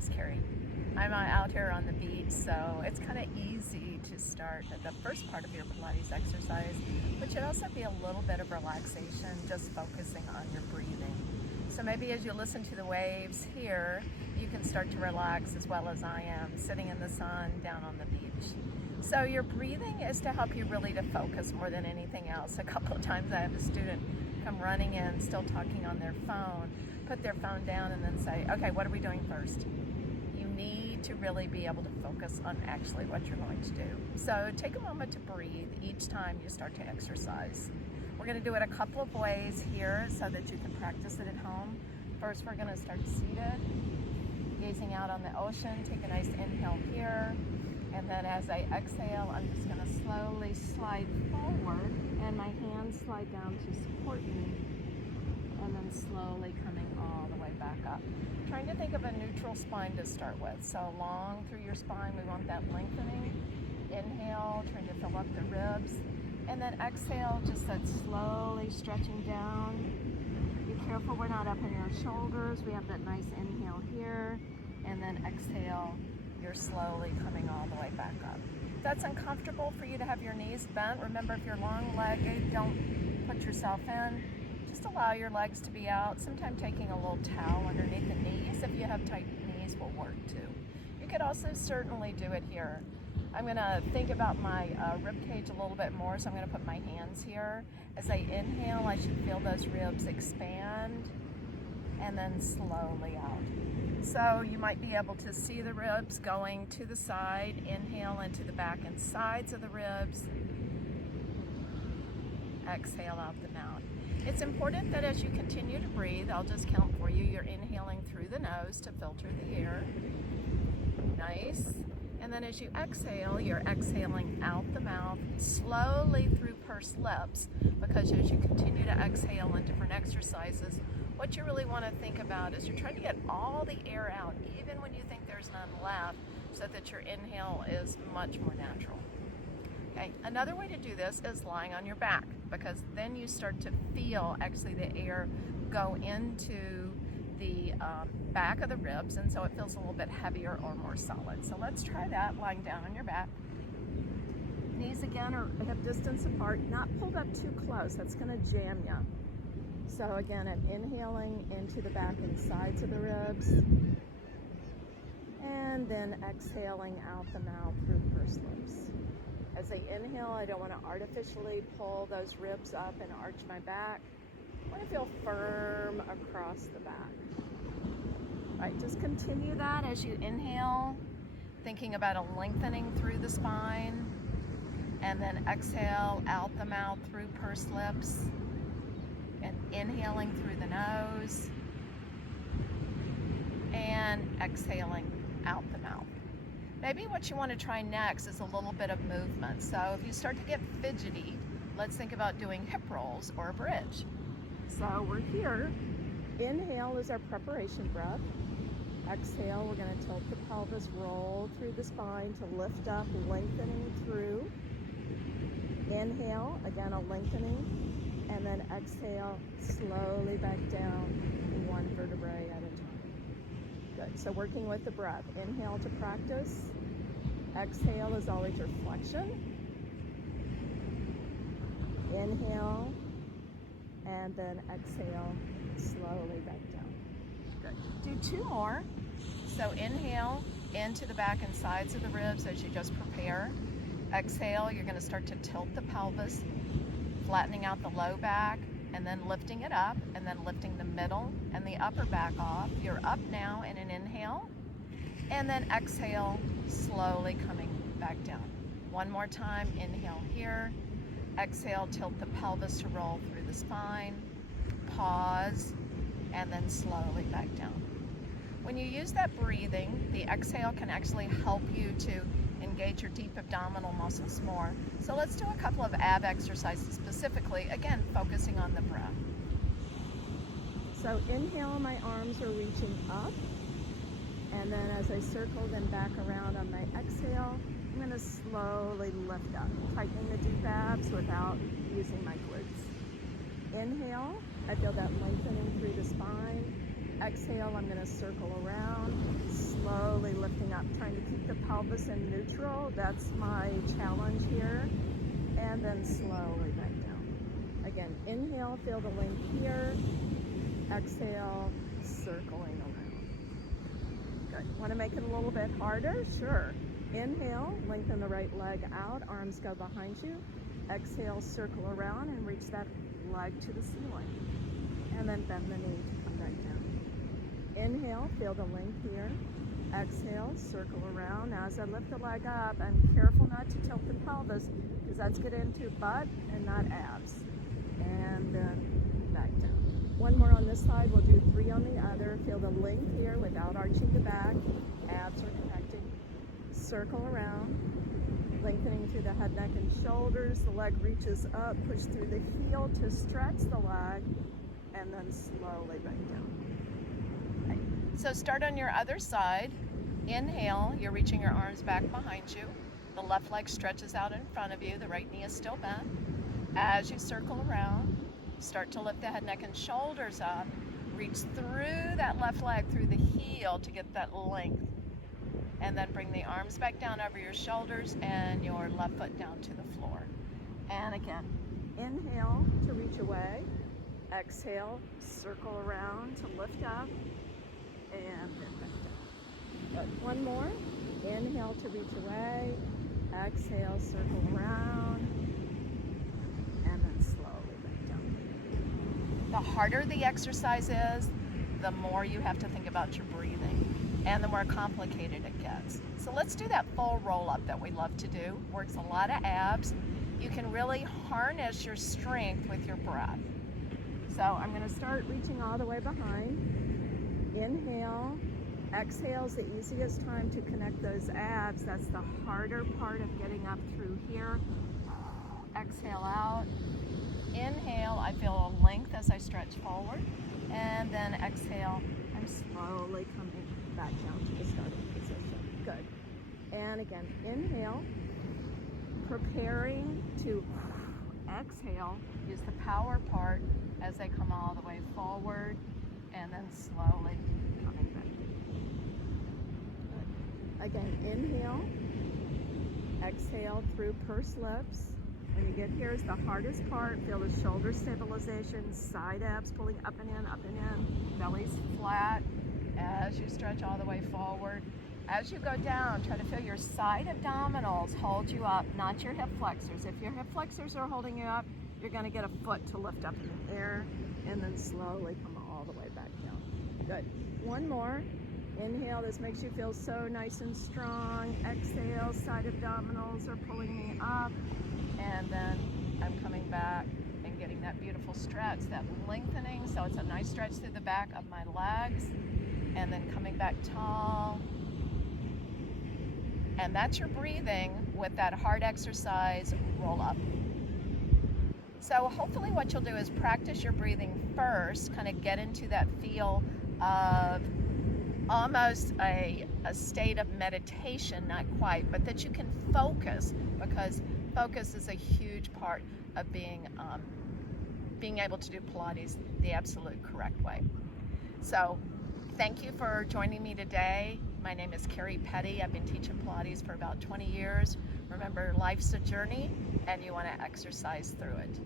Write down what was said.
is Carrie. I'm out here on the beach, so it's kind of easy to start at the first part of your Pilates exercise, but should also be a little bit of relaxation, just focusing on your breathing. So maybe as you listen to the waves here, you can start to relax as well as I am, sitting in the sun down on the beach. So your breathing is to help you really to focus more than anything else. A couple of times I have a student come running in, still talking on their phone, put their phone down and then say, okay, what are we doing first? You need to really be able to focus on actually what you're going to do. So take a moment to breathe each time you start to exercise. We're going to do it a couple of ways here so that you can practice it at home. First, we're going to start seated, gazing out on the ocean. Take a nice inhale here. And then as I exhale, I'm just going to slowly slide forward and my hands slide down to support me. And then slowly coming all the way back up. Trying to think of a neutral spine to start with. So long through your spine, we want that lengthening. Inhale, trying to fill up the ribs. And then exhale, just that slowly stretching down. Be careful we're not up in your shoulders. We have that nice inhale here. And then exhale, you're slowly coming all the way back up. If that's uncomfortable for you to have your knees bent, remember if you're long-legged, don't put yourself in. Just allow your legs to be out. Sometimes taking a little towel underneath the knees, if you have tight knees, will work too. You could also certainly do it here. I'm gonna think about my rib cage a little bit more, so I'm gonna put my hands here. As I inhale, I should feel those ribs expand and then slowly out. So you might be able to see the ribs going to the side. Inhale into the back and sides of the ribs. Exhale out the mouth. It's important that as you continue to breathe, I'll just count for you, you're inhaling through the nose to filter the air. Nice. And then as you exhale, you're exhaling out the mouth, slowly through pursed lips, because as you continue to exhale in different exercises, what you really want to think about is you're trying to get all the air out, even when you think there's none left, so that your inhale is much more natural. Okay, another way to do this is lying on your back, because then you start to feel actually the air go into the back of the ribs, and so it feels a little bit heavier or more solid. So let's try that, lying down on your back. Knees again are hip distance apart, not pulled up too close, that's gonna jam you. So again, I'm inhaling into the back and sides of the ribs, and then exhaling out the mouth through pursed lips. As I inhale, I don't want to artificially pull those ribs up and arch my back. I want to feel firm across the back. All right, just continue that as you inhale, thinking about a lengthening through the spine, and then exhale out the mouth through pursed lips, and inhaling through the nose, and exhaling out the mouth. Maybe what you want to try next is a little bit of movement. So if you start to get fidgety, let's think about doing hip rolls or a bridge. So we're here. Inhale is our preparation breath. Exhale, we're going to tilt the pelvis, roll through the spine to lift up, lengthening through. Inhale, again a lengthening, and then exhale, slowly back down, one vertebrae at a time. Good, so working with the breath. Inhale to practice. Exhale is always reflection. Inhale, and then exhale, slowly back down. Good. Do two more. So inhale into the back and sides of the ribs as you just prepare. Exhale, you're going to start to tilt the pelvis, flattening out the low back, and then lifting it up, and then lifting the middle and the upper back off. You're up now in an inhale, and then exhale, slowly coming back down. One more time, inhale here. Exhale, tilt the pelvis to roll through the spine. Pause, and then slowly back down. When you use that breathing, the exhale can actually help you to engage your deep abdominal muscles more. So let's do a couple of ab exercises specifically, again, focusing on the breath. So inhale, my arms are reaching up. And then as I circle them back around on my exhale, I'm going to slowly lift up, tightening the deep abs without using my glutes. Inhale, I feel that lengthening through the spine. Exhale, I'm going to circle around, slowly up, trying to keep the pelvis in neutral. That's my challenge here. And then slowly back down. Again, inhale, feel the length here. Exhale, circling around. Good. Want to make it a little bit harder? Sure. Inhale, lengthen the right leg out, arms go behind you. Exhale, circle around and reach that leg to the ceiling. And then bend the knee to come back down. Inhale, feel the length here. Exhale, circle around. Now as I lift the leg up, I'm careful not to tilt the pelvis because that's getting into butt and not abs. And then back down. One more on this side, we'll do 3 on the other. Feel the length here without arching the back. Abs are connecting. Circle around, lengthening through the head, neck, and shoulders. The leg reaches up, push through the heel to stretch the leg, and then slowly back down. So start on your other side. Inhale, you're reaching your arms back behind you. The left leg stretches out in front of you. The right knee is still bent. As you circle around, start to lift the head, neck, and shoulders up. Reach through that left leg, through the heel to get that length. And then bring the arms back down over your shoulders and your left foot down to the floor. And again, inhale to reach away. Exhale, circle around to lift up. And then back down. Good. One more. Inhale to reach away. Exhale, circle around. And then slowly back down. The harder the exercise is, the more you have to think about your breathing and the more complicated it gets. So let's do that full roll up that we love to do. Works a lot of abs. You can really harness your strength with your breath. So I'm going to start reaching all the way behind. Inhale. Exhale is the easiest time to connect those abs. That's the harder part of getting up through here. Exhale out. Inhale, I feel a length as I stretch forward. And then exhale, I'm slowly coming back down to the starting position. Good. And again, inhale. Preparing to exhale. Use the power part as they come all the way forward. And then slowly coming back. Good. Again, inhale. Exhale through pursed lips. When you get here is the hardest part. Feel the shoulder stabilization, side abs pulling up and in, belly's flat as you stretch all the way forward. As you go down, try to feel your side abdominals hold you up, not your hip flexors. If your hip flexors are holding you up, you're going to get a foot to lift up in the air, and then slowly come all the way back down. Good. One more. Inhale, this makes you feel so nice and strong. Exhale, side abdominals are pulling me up. And then I'm coming back and getting that beautiful stretch, that lengthening. So it's a nice stretch through the back of my legs. And then coming back tall. And that's your breathing with that hard exercise roll up. So hopefully what you'll do is practice your breathing first, kind of get into that feel of almost a state of meditation, not quite, but that you can focus, because focus is a huge part of being able to do Pilates the absolute correct way. So thank you for joining me today. My name is Carrie Petty. I've been teaching Pilates for about 20 years. Remember, life's a journey and you want to exercise through it.